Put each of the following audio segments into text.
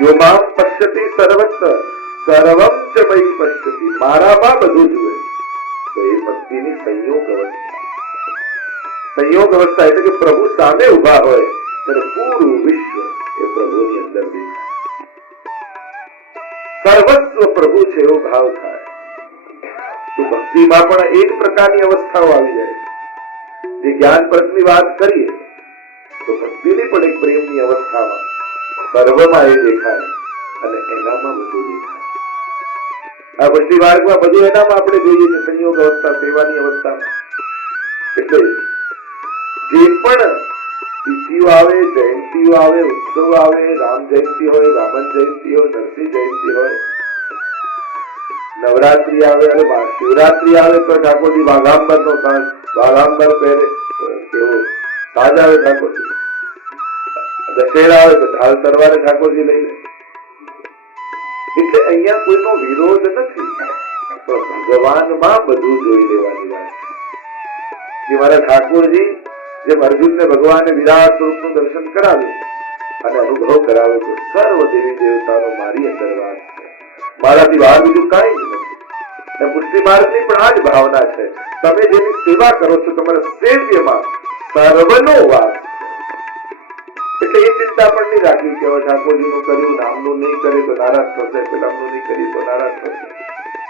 યો મામ પશ્યતિ સર્વત્ર સર્વમ ચ મયી પશ્યતિ, મારામાં બધું જુએ. તો એ ભક્તિની સંયોગ અવસ્થા. સંયોગ અવસ્થા એટલે કે પ્રભુ સામે ઉભા હોય ત્યારે પૂરું વિશ્વ એ પ્રભુની અંદર દેખાય, સર્વસ્વ પ્રભુ છે એવો ભાવ થાય. તો ભક્તિમાં પણ એક પ્રકારની અવસ્થાઓ આવી જાય. જે જ્ઞાન પ્રજ્ઞની વાત કરીએ તો ભક્તિની પણ એક પ્રેમની અવસ્થામાં સર્વમાં એ દેખાય અને એનામાં બધું દેખાય. આ ભક્તિ માર્ગમાં બધું એનામાં આપણે જોઈએ છે, સંયોગ અવસ્થા, સેવાની અવસ્થામાં. એટલે જે પણ તિથિઓ આવે, જયંતિઓ આવે, ઉત્સવ આવે, રામ જયંતિ હોય, વામન જયંતિ હોય, નરસિંહ જયંતિ હોય, નવરાત્રી આવે અને શિવરાત્રી આવે તો ઠાકોરજી વાઘાંબર નો સાજ, વાઘાંબર પહેરે એવો સાજ આવે ઠાકોરજી. દશેરા આવે તો ઢાલ તરવારે ઠાકોરજી લઈ લે. એટલે અહીંયા કોઈનો વિરોધ નથી, પણ ભગવાનમાં બધું જોઈ લેવાની વાત છે. મારા ઠાકોરજી જેમ અર્જુનને ભગવાને વિરાટ સ્વરૂપનું દર્શન કરાવ્યું અને અનુભવ કરાવ્યો તો સર્વ દેવી દેવતાનો મારી અંદર વાસ છે, મારાથી બહાર બીજું કાંઈ જ નથી. પુષ્ટિ માર્ગની પણ આ જ ભાવના છે. તમે જેની સેવા કરો છો તમારા સેવ્યમાં સર્વનો વાસ. એટલે એ ચિંતા પણ નહીં રાખવી કે હવે ઠાકોરજીનું કર્યું, નામનું નહીં કરે તો નારાજ થશે, પેલામનું નહીં કરી તો નારાજ થશે.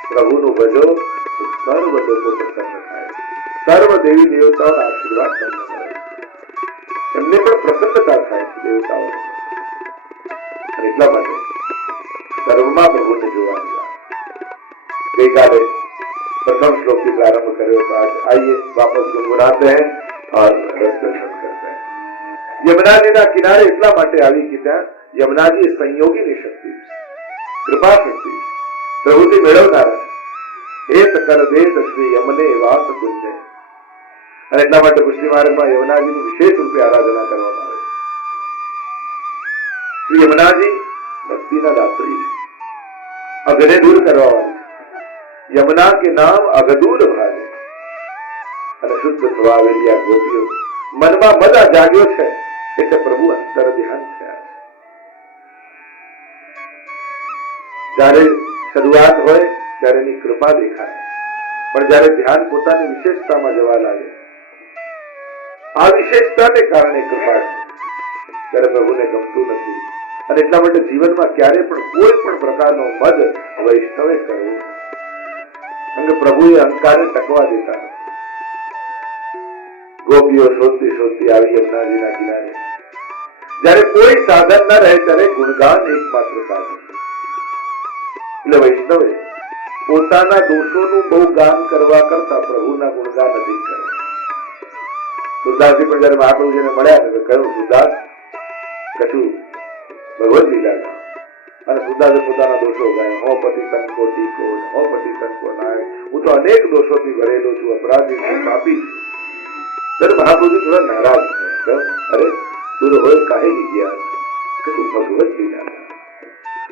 પ્રભુનું ભજો સર્વ લોકો પ્રસન્ન થાય, સર્વ દેવી દેવતાઓના આશીર્વાદ તમને મળે, એમને પણ પ્રસન્નતા થાય છે દેવતાઓ. એટલા માટે સર્વમાં પ્રભુને જોવાની વાત. ગઈકાલે प्रथम श्लोक से प्रारंभ करे तो आज आइए वापस गुनगुनाते हैं और रस दर्शन करते हैं. यमुनाजीના કિનારે એટલા માટે આવી કે ત્યાં યમુનાજી સંયોગીની શક્તિ, કૃપા શક્તિ, પ્રભુથી મેળવનારા હેત કર દેત શ્રી યમને વાસ કુંજે. અને એટલા માટે પુષ્ટિ માર્ગમાં યમુનાજીની વિશેષ રૂપે આરાધના કરવામાં આવે છે. શ્રી યમુનાજી ભક્તિના દાત્રી છે, અઘને દૂર કરવા વાળી. यमुना के नाम अगदूल भाले અને શુદ્ધ સ્વભાવેલી આ ગોપીઓ મનમાં મજા જાગ્યો છે એટલે પ્રભુ અંતર ધ્યાન થયા. જ્યારે શરૂઆત હોય ત્યારે એની કૃપા દેખાય, પણ જ્યારે ધ્યાન પોતાની વિશેષતામાં જવા લાગે, આ વિશેષતાને કારણે કૃપા છે, ત્યારે પ્રભુને ગમતું નથી. અને એટલા માટે જીવનમાં ક્યારે પણ કોઈ પણ પ્રકારનો મદ વૈષ્ણવે કરવો, કારણ પ્રભુએ અહંકારને ટકવા દેતા. ગોપીઓ શોધતી શોધતી આવી યમુનાજીના કિનારે. જયારે કોઈ સાધન ન રહે ત્યારે ગુણગાન એકમાત્ર સાધન. એટલે વૈષ્ણવે પોતાના દોષોનું બહુ ગાન કરવા કરતા પ્રભુના ગુણગાન અધિક કરવા. સુરદાસજી પણ જયારે મહાપ્રભુજીને મળ્યા તો કહ્યું, સુરદાસ કશું ભગવદ લીલા ગાઓ. અને સુદાસે પોતાના દોષો ગાય, હો પતિ તનકો ટીકો, હો પતિ તનકો નાય, હું તો અનેક દોષોથી ભરેલો છું, અપરાધી છું, પાપી છું. ત્યારે મહાપ્રભુજી થોડા નારાજ થયા. અરે તું હોય કાહેલી ગયા કે તું ભગવત લીલા.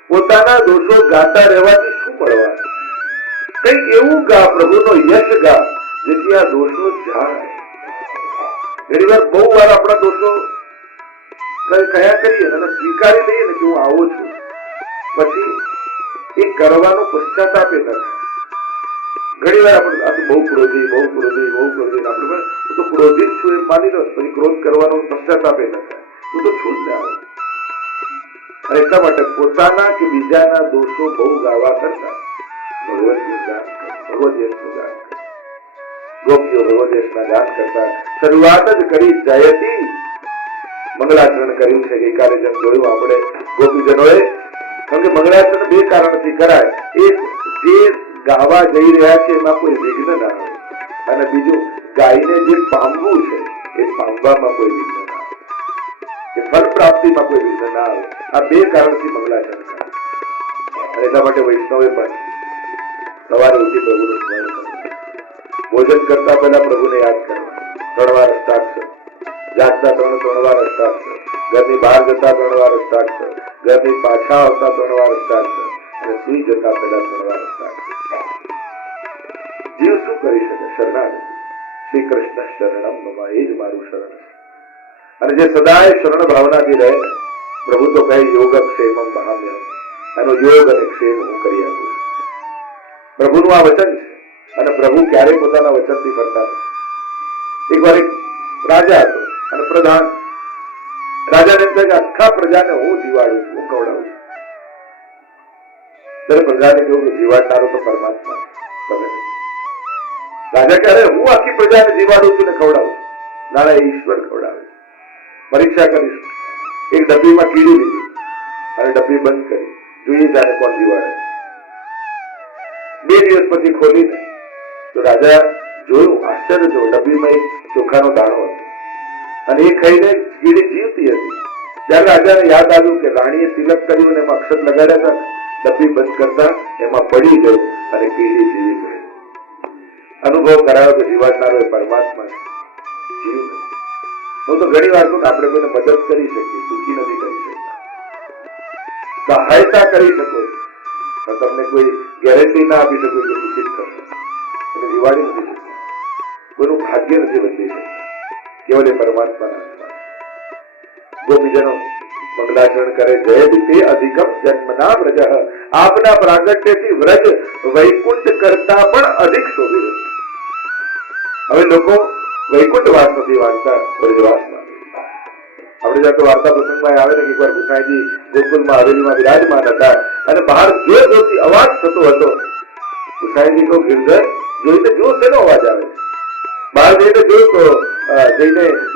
પોતાના દોષો ગાતા રહેવાથી શું મળવાનું? કઈક એવું ગા, પ્રભુનો યશ ગા, જેથી આ દોષો જાય. ઘણી વાર બહુ વાર આપણા દોષો કયા કરીએ અને સ્વીકારી લઈએ ને કે હું આવો છું, પછી એ કરવાનો પશ્ચાતાપ એ થાય. ઘણી વાર આપણે આ બહુ ક્રોધી આપણે હું તો ક્રોધિત છું એમ માની લો, પછી ક્રોધ કરવાનો પશ્ચાતાપ એ ન થાય, હું તો છું જ ને આવું. અને એટલા માટે પોતાના કે બીજાના દોષો બહુ ગાવા કરતા ભગવતનું ગાન, ભગવદ્યશનું ગાન. ગોપીઓ ભગવદ્યશના ગાન કરતા શરૂઆત જ કરી જયતી મંગળાચરણ કર્યું છે. ગઈકાલે જેમ જોયું આપણે ગોપીજનોએ, કારણ કે મંગળાચરણ બે કારણથી કરાય. એક, જે ગાવા જઈ રહ્યા છે એમાં કોઈ વિઘ્ન ના આવે, અને બીજું, ગાયને જે પામવું છે એ પામવામાં કોઈ વિઘ્ન ના આવે, એ ફળ પ્રાપ્તિમાં કોઈ વિઘ્ન ના આવે. આ બે કારણથી મંગળાચરણ કરાય. અને એટલા માટે વૈષ્ણવે પણ સવારે ઉઠી પ્રભુનું સ્મરણ કરવું, ભોજન કરતા પહેલા પ્રભુને યાદ કરવા, 3 વાર અષ્ટાક્ષર, જાગતા 3 વાર અષ્ટાક્ષર, ઘરની બહાર જતા 3 વાર અષ્ટાક્ષર, ઘરની પાછા આવતા 3 વાર અષ્ટાક્ષર, અને સુઈ જતા પહેલા 3 વાર અષ્ટાક્ષર. જીવ શું કરી શકે? શરણાગતિ. શ્રી કૃષ્ણ શરણમ મમ, એ જ મારું શરણ છે. અને જે સદાય શરણ ભાવનાથી રહે, પ્રભુ તો કહે યોગ ક્ષેમમ મહામ્ય, એનો યોગ અને ક્ષેમ હું કરી આપું છું. પ્રભુનું આ વચન છે અને પ્રભુ ક્યારેય પોતાના વચનથી ફરતા નથી. એકવાર એક રાજા હતો અને પ્રધાન. રાજાને એમ થાય કે આખા પ્રજાને હું જીવાડું છું, હું ખવડાવું છું. ત્યારે પ્રજાને કહ્યું કે જીવાડનારો તો પરમાત્મા તમે. રાજા કહે હું આખી પ્રજાને જીવાડું છું ને ખવડાવું છું, નાના એ ઈશ્વર ખવડાવે છે. પરીક્ષા કરીશું. એક ડબ્બીમાં કીડી લીધી અને ડબ્બી બંધ કરી, જોઈએ જાણે કોણ જીવાડે. 2 દિવસ પછી ખોલીને તો રાજા જોયું, આશ્ચર્ય થયું, ડબ્બીમાં એક ચોખાનો દાણો હતો અને એ ખાઈને કીડી જીવતી હતી. ત્યારે રાજાને યાદ આવ્યું કે રાણીએ તિલક કર્યું અને એમાં અક્ષત લગાડ્યા હતા ને, ડબ્બી બંધ કરતા એમાં પડી ગયું અને કીડી જીવી ગઈ. અનુભવ કરાયો કે જીવાડનારો એ પરમાત્મા છે, જીવ નથી. હું તો ઘણી વાર કહું આપણે કોઈને મદદ કરી શકીએ, સુખી નથી કરી શકતા. સહાયતા કરી શકો છો પણ તમને કોઈ ગેરંટી ના આપી શકો કે સુખી જ કરશો. એને દિવાળી નથી શકતા, કોઈનું ભાગ્ય નથી બદલી શકતા. કેવલ એ પરમાત્માના હાથમાં. ગોપીજનો મંગલાચરણ કરે, જયતિ તે અધિકમ જન્મના વ્રજ, આપના પ્રાગટ્યથી વ્રજ વૈકુંઠ કરતા પણ અધિક શોભી રહ્યું. હવે લોકો વૈકુંઠ વાસ નથી વાંચતા, વ્રજવાસ માંગે. આપણે જ્યાં તો વાર્તા પ્રસંગમાં આવે ને, એકવાર ગુસાઈજી ગોકુલમાં હવેલીમાં વિરાજમાન હતા અને બહાર જોર જોરથી અવાજ થતો હતો. ગુસાઈજી કહો ગિરધર જોઈને જો શેનો અવાજ આવે છે? બહાર જઈને જોયું તો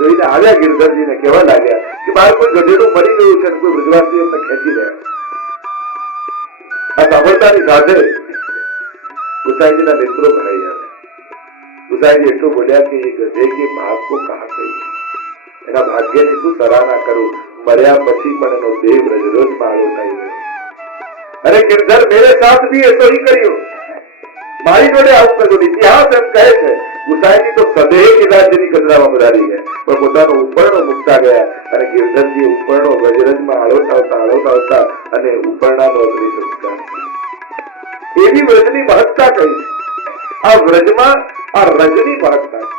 જોઈને આવ્યા ગિરધરજીને કહેવા લાગ્યા કે બહાર કોઈ ગધેડું મરી ગયું છે અને કોઈ વ્રજવાસી અમને ખેંચી રહ્યા. આ સાંભળતાની સાથે ગુસાઈજીના નેત્રો ભરાઈ ગયા. ગુસાઈજી એટલું બોલ્યા કે એ ગધે કે ભાગ કો કહા કહી, એના ભાગ્યની શું સરાહના કરું, મર્યા પછી પણ એનો દેહ વ્રજરોજમાં આળોટાઈ ગયો. અરે ગિરધર મેરે સાથ ભી એસો ही કર્યો, મારી જોડે આવું કર્યું. ઇતિહાસ એમ કહે છે ગુસાઈજી તો સદેહ ગિરરાજની કચરામાં પધારી ગયા પણ પોતાનો ઉપરણો મૂકતા ગયા અને ગિરધરજી ઉપરણો વ્રજરજમાં આળોટાવતા અને ઉપરણાનો અગ્નિ સંસ્કાર. એવી વ્રજની મહત્તા કહી છે. આ વ્રજમાં આ રજની મહત્તા છે.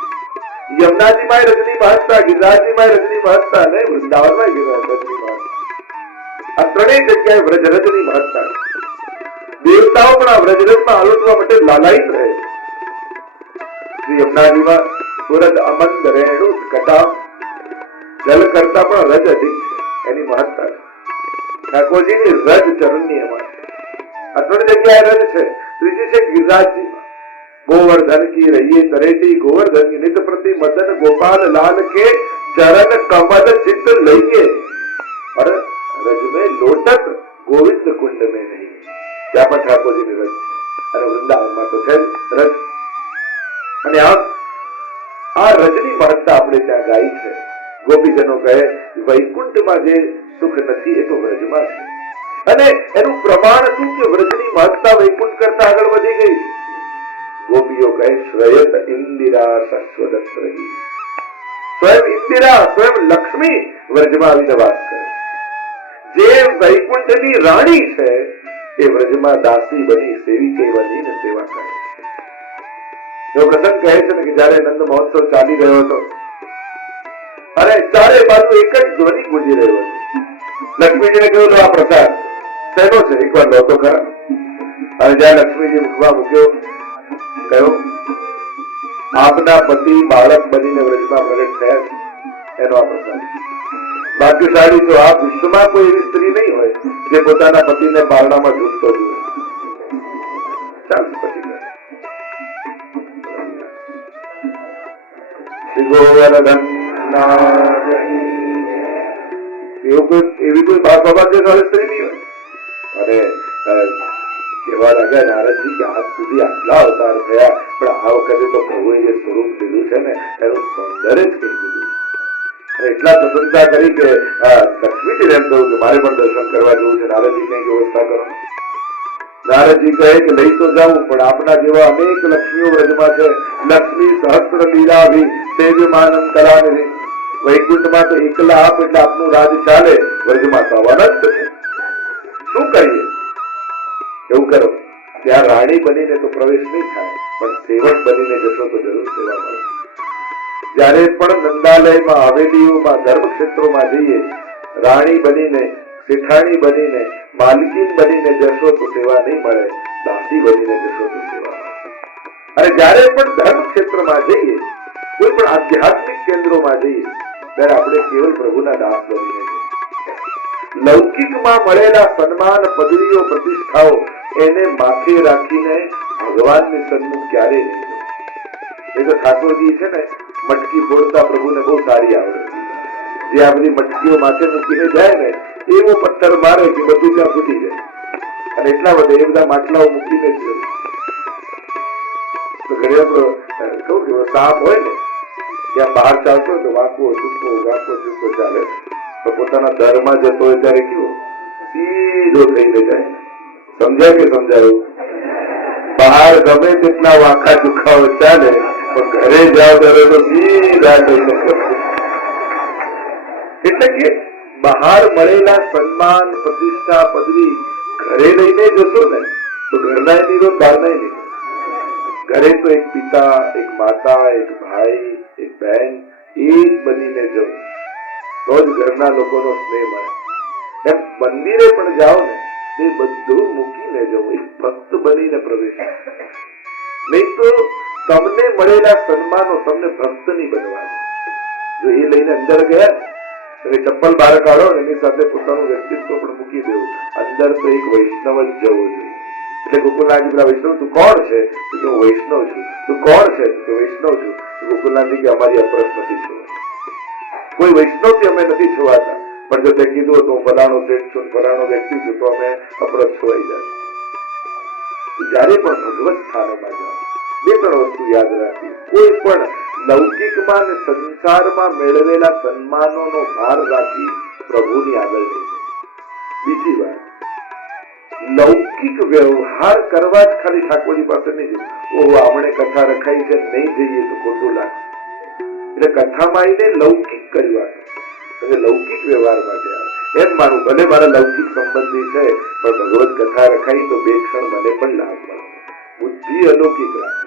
યમુનાજીમાં રજની મહત્તા, ગિરિરાજજીમાં રજની મહત્તા અને વૃંદાવનમાં રજની મહત્તા. આ ત્રણેય જગ્યાએ વ્રજ રજની મહત્તા છે. દેવતાઓ પણ આ વ્રજરજમાં આલોટવા માટે લાલાયિત રહે છે. શ્રી યમુનાજીમાં સુરજ અમંદ રેણુ કટા, જલ કરતા પણ રજ અધિક છે, એની મહત્તા છે. ઠાકોરજીની રજ ચરણની એમાં છે. આ ત્રણ જગ્યાએ રજ છે. ત્રીજી છે ગિરિરાજજીમાં. गोवर्धन की रहिए तरेटी, गोवर्धन की नित प्रति मदन गोपाल लाल के चरण कमल चित्त लइए, और रज में लोटक गोविंद कुंड में नहीं. ત્યાં પણ ઠાકોરજીની રજ છે અને વૃંદાવનમાં તો છે રજ. અને આ રજની મહત્તા આપણે ત્યાં ગાઈ છે. ગોપીજનો કહે વૈકુંઠમાં જે સુખ નથી એ તો વ્રજમાં છે. અને એનું પ્રમાણ શું કે વ્રજની મહત્તા વૈકુંઠ કરતા આગળ વધી ગઈ. ગોપીઓ કહે શ્રયત ઇન્દિરા શશ્વત રહી. સ્વયં ઇન્દિરા, સ્વયં લક્ષ્મી વ્રજમાં આવીને વાસ કરે. જે વૈકુંઠની રાણી છે એ વ્રજમાં દાસી બની સેવિકે બનીને સેવા કરે. એવો પ્રસંગ કહે છે ને કે જયારે નંદ મહોત્સવ ચાલી રહ્યો હતો અને ચારે બાજુ એક જ ધ્વનિ ગુંજી રહ્યો હતો. લક્ષ્મીજીને કહ્યું આ પ્રસાદ શેનો છે, એકવાર લો તો ખરા. અને જ્યાં લક્ષ્મીજી મુખમાં મૂક્યો, કહ્યું આપના પતિ બાળક બનીને વ્રજમાં પ્રગટ થયા છે, એનો આ પ્રસાદ. ભાગ્યશાળી તો આ વિશ્વમાં કોઈ એવી સ્ત્રી નહીં હોય જે પોતાના પતિને બારણામાં ઝૂકતો જુએ. ચાલ પછી એવી કોઈ સૌભાગ્યશાળી સ્ત્રી નહીં હોય. અને કહેવા લાગ્યા નારદજી કે આજ સુધી આટલા અવતાર થયા પણ આ વખતે તો પ્રભુએ જે સ્વરૂપ લીધું છે ને એનું સૌંદર્ય જ કઈ દીધું. એટલા પ્રશંસા કરી કે લક્ષ્મીજી એમ કહ્યું કે મારે પણ દર્શન કરવા જવું છે, નારદજી કઈ વ્યવસ્થા કરો. નારદજી કહે કે લઈ તો જાઉં પણ આપના જેવા અનેક લક્ષ્મીઓ વ્રજમાં છે. લક્ષ્મી સહસ્ત્ર લીલા સેવ્યમાનમ કલાનિધિ. વૈકુંઠમાં તો એકલા આપ એટલે આપનું રાજ ચાલે, વ્રજમાં તો અનંત છે. શું કરીએ? એવું કરો ત્યાં રાણી બનીને તો પ્રવેશ નહીં થાય પણ સેવક બનીને જશો તો જરૂર સેવા મળે. જયારે પણ નંદાલયમાં, હવેલીઓમાં, ધર્મક્ષેત્રોમાં જઈએ રાણી બનીને શેઠાણી બનીને માલકીન બનીને જશો તો સેવા નહીં મળે, દાસી બનીને જશો તો સેવા મળે. અને જ્યારે પણ ધર્મ ક્ષેત્રમાં જઈએ, કોઈ પણ આધ્યાત્મિક કેન્દ્રોમાં જઈએ, ત્યારે આપણે કેવલ પ્રભુના દાસ બનીને જઈએ. લૌકિકમાં મળેલા સન્માન, પદવીઓ, પ્રતિષ્ઠાઓ એને માથે રાખીને ભગવાનની સન્મુખ ક્યારે નહીં જવું. એ તો ઠાકોરજી છે ને, મટકી ફોડતા પ્રભુને બહુ સારી આવડે. જે આ બધી મટકીઓ માથે મૂકીને જાય ને, એવો પથ્થર મારે કે બધું ત્યાં ફૂટી જાય. અને એટલા બધા એ બધા માટલાઓ મૂકીને જ ઘરે કહું કે સાપ હોય ને, ત્યાં બહાર ચાલતો હોય તો વાંકો ચૂકો ચાલે, તો પોતાના દરમાં જતો હોય ત્યારે કેવો સીધો થઈને જાય. સમજાય કે સમજાયું? બહાર ગમે તેટલા વાંકા ચુકાઓ ચાલે, પણ ઘરે જાવ ત્યારે તો સીધા થઈને. એટલે કે બહાર મળેલા સન્માન, પ્રતિષ્ઠા, પદવી ઘરે લઈને જશો ને તો ઘરના નિરોધ બહારના નહીં. ઘરે તો એક પિતા, એક માતા, એક ભાઈ, એક બહેન એ જ બનીને જવું, તો જ ઘરના લોકોનો સ્નેહ મળે. એમ મંદિરે પણ જાઓ ને, એ બધું મૂકીને જવું, એક ભક્ત બનીને પ્રવેશ. નહીં તો તમને મળેલા સન્માનો તમને ભક્ત નહીં બનવાનું. જો એ લઈને અંદર ગયા ને, ચપ્પલ બહાર કાઢો, એની સાથે પોતાનું વ્યક્તિત્વ પણ મૂકી દેવું. અંદર તો એક વૈષ્ણવ જ જવો જોઈએ. એટલે ગોકુલનાથજી પેલા વૈષ્ણવ, તું કોણ છે? હું વૈષ્ણવ છું. તું કોણ છે? તું વૈષ્ણવ છું. ગોકુલનાથજી કે અમારી અપરસ નથી જોવાતી. કોઈ વૈષ્ણવથી અમે નથી જોવાતા, પણ જો તે કીધું તો હું ફલાણો શેઠ છું, ફલાણો વ્યક્તિ છું, તો અમે અપરસ છોવાઈ જાય. જયારે પણ ભગવત સ્થાનોમાં જાઓ, બે ત્રણ વસ્તુ યાદ રાખી. કોઈ પણ લૌકિકમાં અને સંસારમાં મેળવેલા સન્માનોનો ભાર રાખી પ્રભુની આગળ નહીં. બીજી વાત, લૌકિક વ્યવહાર કરવા જ ખાલી ઠાકોરજી પાસે નહીં જવું. ઓહો, આપણે કથા રખાઈ છે, નહીં જઈએ તો ખોટું લાગશે. એટલે કથામાં આવીને લૌકિક કર્યું, અને લૌકિક વ્યવહાર માટે આવે. એમ માનું, ભલે મારા લૌકિક સંબંધી છે, પણ ભગવત કથા રખાઈ તો બે ક્ષણ મને પણ લાભ મળે. બુદ્ધિ અલૌકિક રાખે.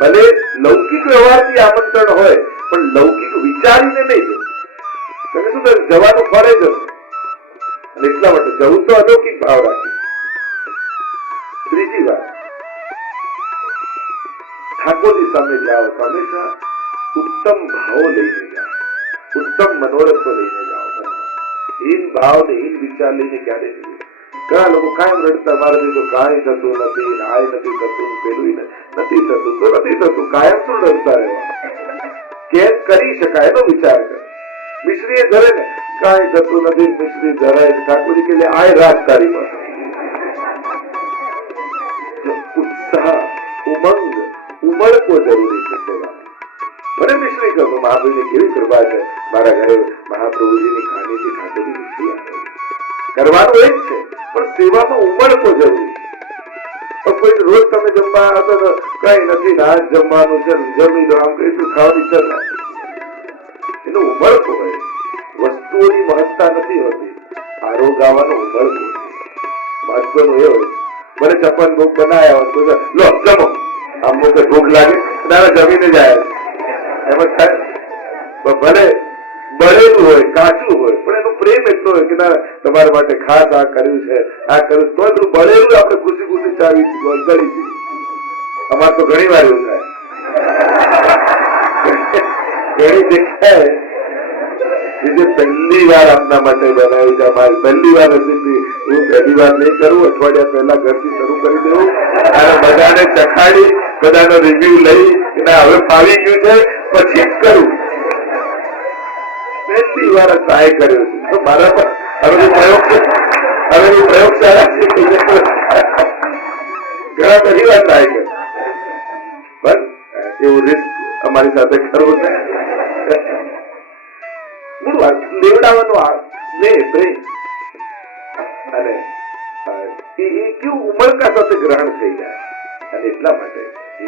ભલે લૌકિક વ્યવહારથી આમંત્રણ હોય, પણ લૌકિક વિચારીને નહીં જવું. તમે શું કહે, જવાનું ફરે જ હશે. અને એટલા માટે જવું તો અલૌકિક ભાવ રાખે. ત્રીજી વાત, ઠાકોરજી સામે જાઓ તો હંમેશા ઉત્તમ ભાવો લઈને જાઓ, ઉત્તમ મનોરથો લઈને જાઓ. હીન ભાવ ને હીન વિચાર લઈને ક્યારે નહીં. ઘણા લોકો કાયમ રડતા, મારાથી તો કાંઈ થતું નથી, આ નથી થતું, પેલું નથી થતું, તો નથી થતું. કાયમ શું રડતા રહેવા? કેમ કરી શકાય એનો વિચાર કરે. મિશ્રી એ ધરે ને, કાંઈ થતું નથી, મિશ્રી ધરાય. ઠાકોરજી કે આ રાત તારી પાસે ઉત્સાહ, ઉમંગ, ઉમળકો જરૂરી છે સેવા. ભલે મિશ્રી કહો, મહાપ્રભુની કેવી કૃપા છે, મારા ઘરે મહાપ્રભુજીની ખાણીથી ઠાકોરજી મિશ્રી આવે. કરવાનું એ જ છે, પણ સેવામાં ઉમળકો જરૂરી છે. કોઈ રોજ તમે જમવા આવતો તો કઈ નથી, આજ જમવાનું છે, જમી દો, આમ કઈ ખાવાની ઈચ્છા થાય. એનો ઉમળકો હોય. વસ્તુઓની મહત્તા નથી હોતી, આરોગાવાનો ઉમળકો. મહત્વનું એ હોય. ભલે ચપ્પન ભોગ બનાયા હોય, લો જમો, આમ ભૂખ લાગે જમીને જાય, એમ જ થાય. ભલે બળેલું હોય, કાચું હોય, પણ એનો પ્રેમ એટલો હોય કે ના, તમારા માટે ખાસ આ કર્યું છે, આ કર્યું. તો એટલું બળેલું આપણે ખુશી ખુશી ચાવી ગળી દઈએ. અમારે તો ઘણી વાર એવું થાય. ઘણી જગ્યાએ જે પહેલી વાર આપના માટે બનાવ્યું છે, અમારી પહેલી વાર હતી, એવું પહેલી વાર નહીં કરવું. અઠવાડિયા પહેલા ઘરથી શરૂ કરી દેવું, અને બધાને ચખાડી, બધાનો રિવ્યુ લઈ, હવે ફાવી ગયું છે પછી જ કરવું. પહેલી વાર ટ્રાય કર્યો છે મારા પર. હવે પ્રયોગશાળા છે, ઘણા પહેલી વાર ટ્રાય કર્યો, પણ એવું રિસ્ક અમારી સાથે કરવું છે. લેવડાવવાનો સ્નેહ, પ્રેમ, અને એ કેવું ઉમળકા સાથે ગ્રહણ થઈ જાય. અને એટલા માટે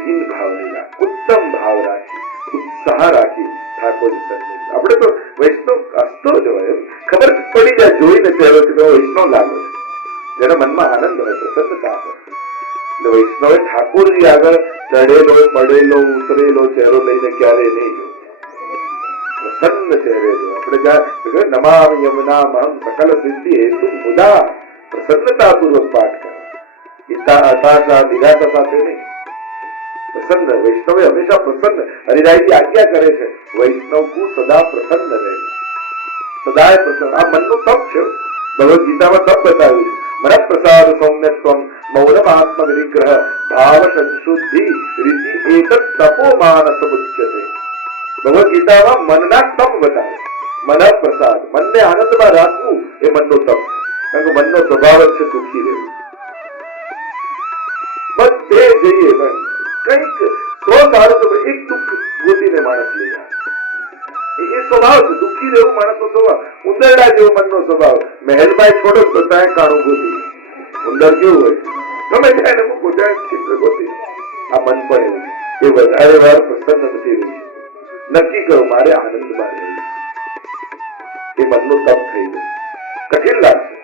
હીન ભાવ નહીં રાખ, ઉત્તમ ભાવ રાખી, ઉત્સાહ રાખી ઠાકોરજી સન્મુખ. આપણે તો વૈષ્ણવ હસતો જ હોય, ખબર પડી જાય જોઈને ચહેરો કે વૈષ્ણવ લાગે છે, જેના મનમાં આનંદ હોય, પ્રસન્નતા હોય. એટલે વૈષ્ણવે ઠાકોરજી આગળ ચડેલો, પડેલો, ઉતરેલો ચહેરો લઈને ક્યારે નહીં જોવો. પ્રસન્ન ચહેરે જો આપણે જ્યાં નમામિ યમુનામહં સકલ સિદ્ધિ હેતુ મુદા પ્રસન્નતા પૂર્વક પાઠ કરો. ગીતા હતાશા નિરાશા સાથે નહીં, પ્રસન્ન. વૈષ્ણવે હંમેશા પ્રસન્ન. હરિરાયજી આજ્ઞા કરે છે વૈષ્ણવ કુ સદા પ્રસન્ન રહે, સદાય પ્રસન્ન. આ મનનું તપ છે. ભગવદ ગીતામાં તપ બતાવ્યું છે. મન પ્રસાદ સૌમ્યત્વમ મૌનમ આત્મ વિનિગ્રહ ભાવ સંશુદ્ધિ રીતિ એતત તપોમાનસ મુચ્યતે. ભગવદ ગીતામાં મનના તપ બતાવે. મન પ્રસાદ, મનને આનંદમાં રાખવું એ મનનો તપ છે. કારણ કે મનનો સ્વભાવ જ છે દુઃખી રહેવું. બધે જઈએ પણ કંઈક સો સારું તો એક દુઃખ ગોતીને માણસ લઈ જાય. એ સ્વભાવ છે, દુઃખી રહેવું માણસનો સ્વભાવ. ઉંદરડા જેવો મનનો સ્વભાવ. મહેલમાં છોડો તો ત્યાં કાણું ગોતી. ઉંદર કેવું હોય, ગમે ત્યાં મૂકો ત્યાં ચિત્ર ગોતી. આ મન પણ એવું છે. એ વધારે વાર પ્રસન્ન નથી રહ્યું. નક્કી કરો મારે આનંદમાં રહેવું. એ મનનું તપ થઈ ગયું. કઠિન લાગશે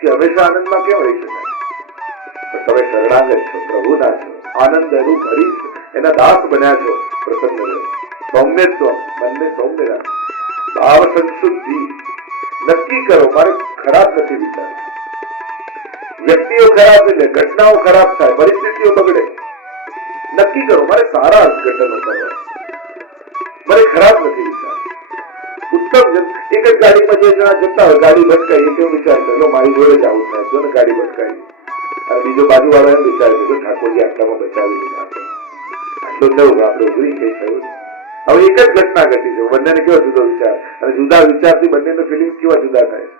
કે હંમેશા આનંદમાં કેમ રહી શકાય? પણ તમે શરણાગત છો, પ્રભુના છો, આનંદ રૂપ હરી એના દાસ બન્યા છો. પ્રસન્ન રહો. સૌમ્યત્વ, મનને સૌમ્ય રાખો. ભાવ સંશુદ્ધિ, નક્કી કરો મારે ખરાબ નથી વિચાર. વ્યક્તિઓ ખરાબ એટલે ઘટનાઓ ખરાબ થાય, પરિસ્થિતિઓ બગડે. નક્કી કરો મારે સારા અર્થઘટનો કરવા, મારે ખરાબ નથી વિચાર. ઉત્તમ. એક જ ગાડીમાં જે જણા જતા હોય, ગાડી ભટકાઈ, એ કેવો વિચાર કર્યો મારી જોડે જ આવું થાય, જો ને ગાડી ભટકાઈ. અને બીજો બાજુ વાળો એમ વિચાર કર્યો ઠાકોરજી આટલામાં બચાવી દીધા, આટલું થયું આપણે જોઈ કઈ થયું. હવે એક જ ઘટના ઘટી છે, બંનેને કેવો જુદો વિચાર, અને જુદા વિચારથી બંનેનો ફિલિંગ કેવા જુદા થાય છે.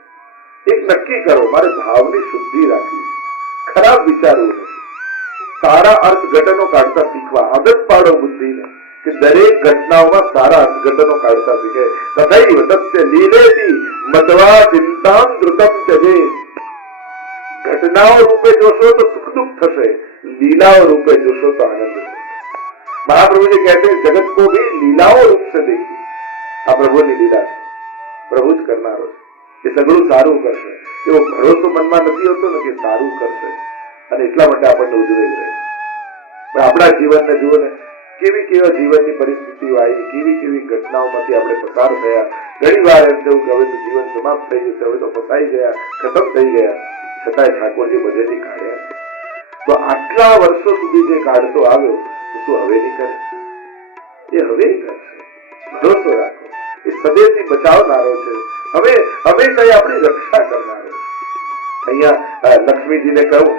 એક નક્કી કરો મારે ભાવની શુદ્ધિ રાખવી, ખરાબ વિચારવું નહીં. સારા અર્થઘટનો કાઢતા શીખવા આદત પાડો બુદ્ધિને કે દરેક ઘટનાઓમાં સારા અર્થઘટનો કાઢતા શીખે. તથૈવ તસ્ય લીલેતિ મત્વા ચિંતામ ધૃતમ ત્યજે. ઘટનાઓ રૂપે જોશો તો સુખ દુઃખ થશે, લીલાઓ रूपे જોશો तो आनंद થશે. महाप्रभु जी कहते हैं जगत को भी लीलाओं रूप से देखिए. આ પ્રભુની લીલા છે, પ્રભુ જ કરનારો છે. એ સગળું સારું કરશે. એવો ભરોસો મનમાં નથી હોતો ને કે સારું કરશે, અને એટલા માટે આપણને ઉજવેલ રહે. પણ આપણા જીવનને જુઓ ને, કેવી કેવા જીવનની પરિસ્થિતિઓ આવી, કેવી કેવી ઘટનાઓમાંથી આપણે પસાર થયા. ઘણી વાર એમ થયું કે હવે તો જીવન સમાપ્ત થઈ જશે, હવે તો ફસાઈ ગયા, ખતમ થઈ ગયા. છતાંય ઠાકોરજી બધેથી કાઢ્યા. તો આટલા વર્ષો સુધી જે કાઢતો આવ્યો, શું હવે નહીં કરે? એ હવે કરશે. ભરોસો રાખો. એ સદેથી બચાવનારો છે. હવે હંમેશા આપણી રક્ષા કરનારો છે. અહીંયા લક્ષ્મીજીને કહ્યું